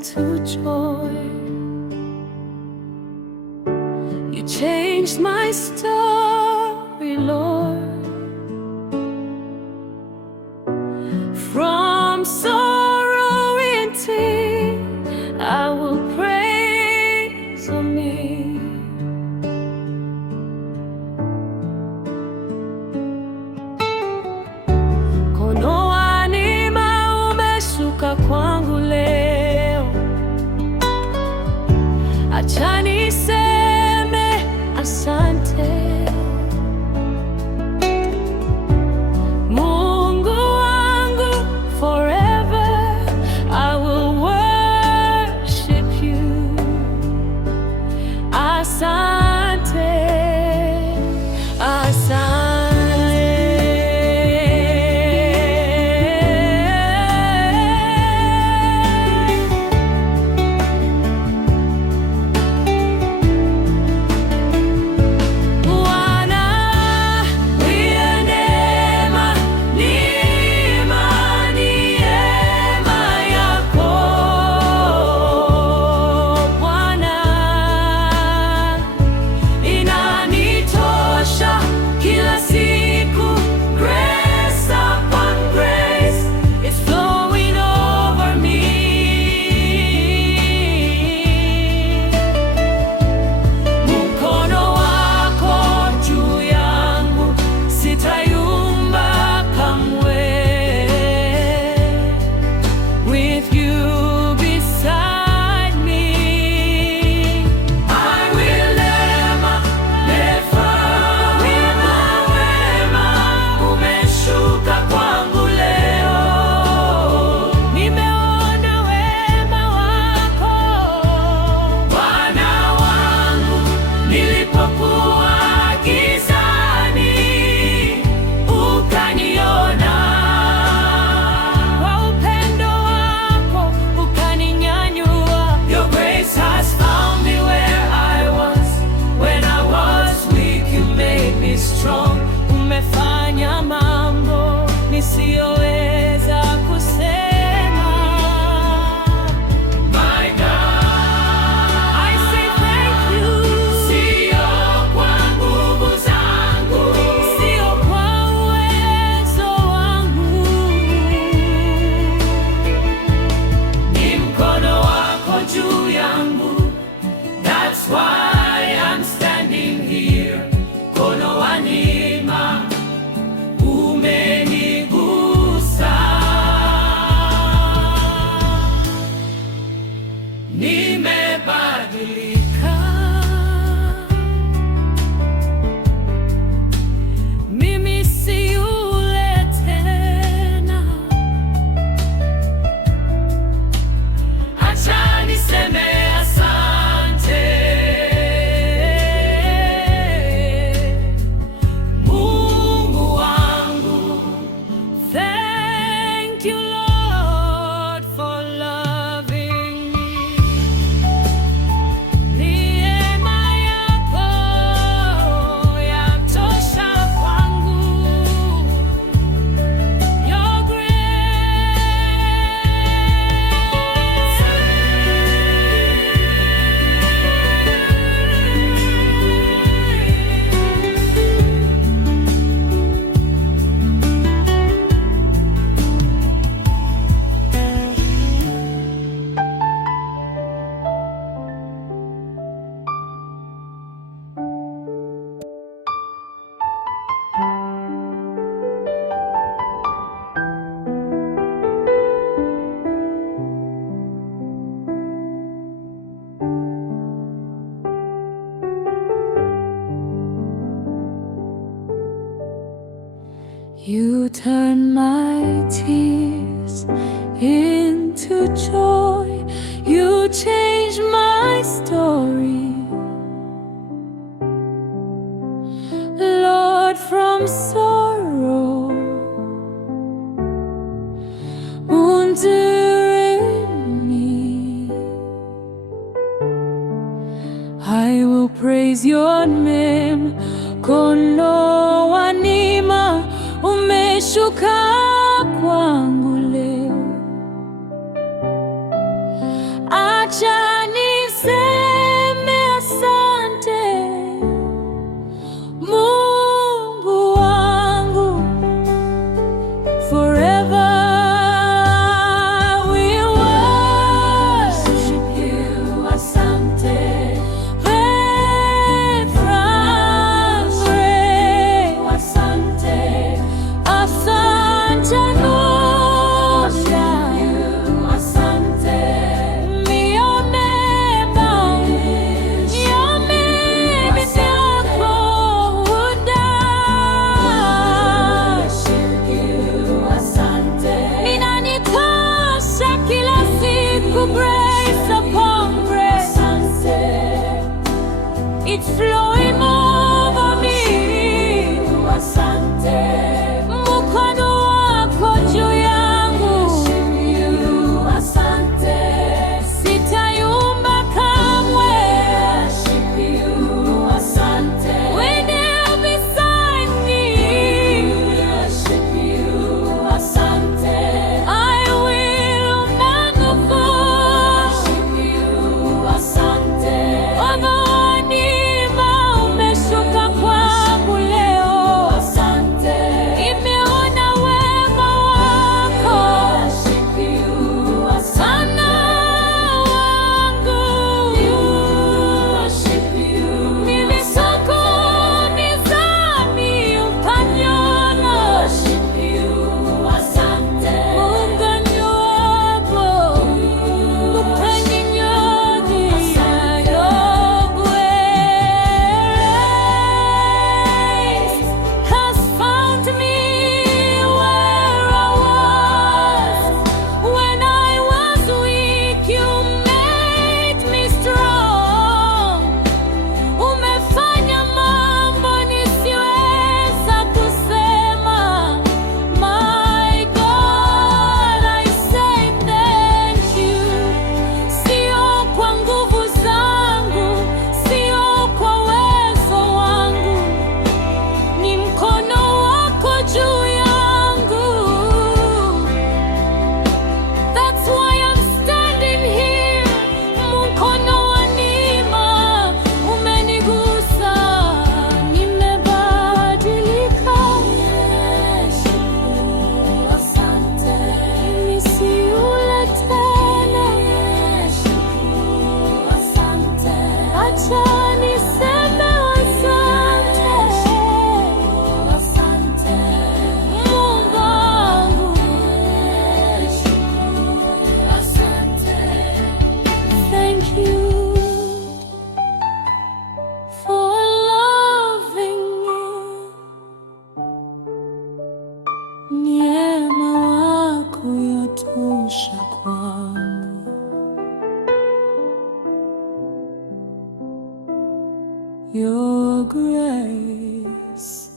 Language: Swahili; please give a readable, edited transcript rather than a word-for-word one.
into joy. You changed my story, Lord, from sorrow into I will praise me. Mkono wa neema umeshuka kwangu leo, acha niseme asante. Mungu wangu, forever I will worship you. Asante, asante. Umefanya mambo nisiyoweza kusema. My God, I say thank you. Sio kwa nguvu zangu, sio kwa uwezo wangu, ni mkono wako juu yangu. That's why I'm standing here. Mkono wa neema umenigusa, nimebadilika. Mimi si yule tena, acha niseme you turn my tears into joy. You change my story, Lord, from sorrow unto me. I will praise your name. Mkono wa neema umeshuka kwangu leo, grace upon grace. It's flowing over me. Mkono wako juu yangu. Sitayumba kamwe. When you're beside me, I will magnify. Wema umeshuka kwangu leo. Nimeona wema wako. Sana wangu. Nilisokoni ukaniona. Muungano wako ukaninyonyesha. Your grace has found me where I was. When I was weak, you made me strong. Umefanya mambo nisiweza kusema. My God, I say thank you. Sio kwa nguvu zangu, sio kwa uwezo wangu, ni mkono wako juu yangu. That's why I'm standing here. Mkono wa neema umenigusa, nimebadilika. Mimi si yule tena. Acha niseme asante. Mungu wangu. Thank you for loving me. Neema wako yatosha kwangu. Your grace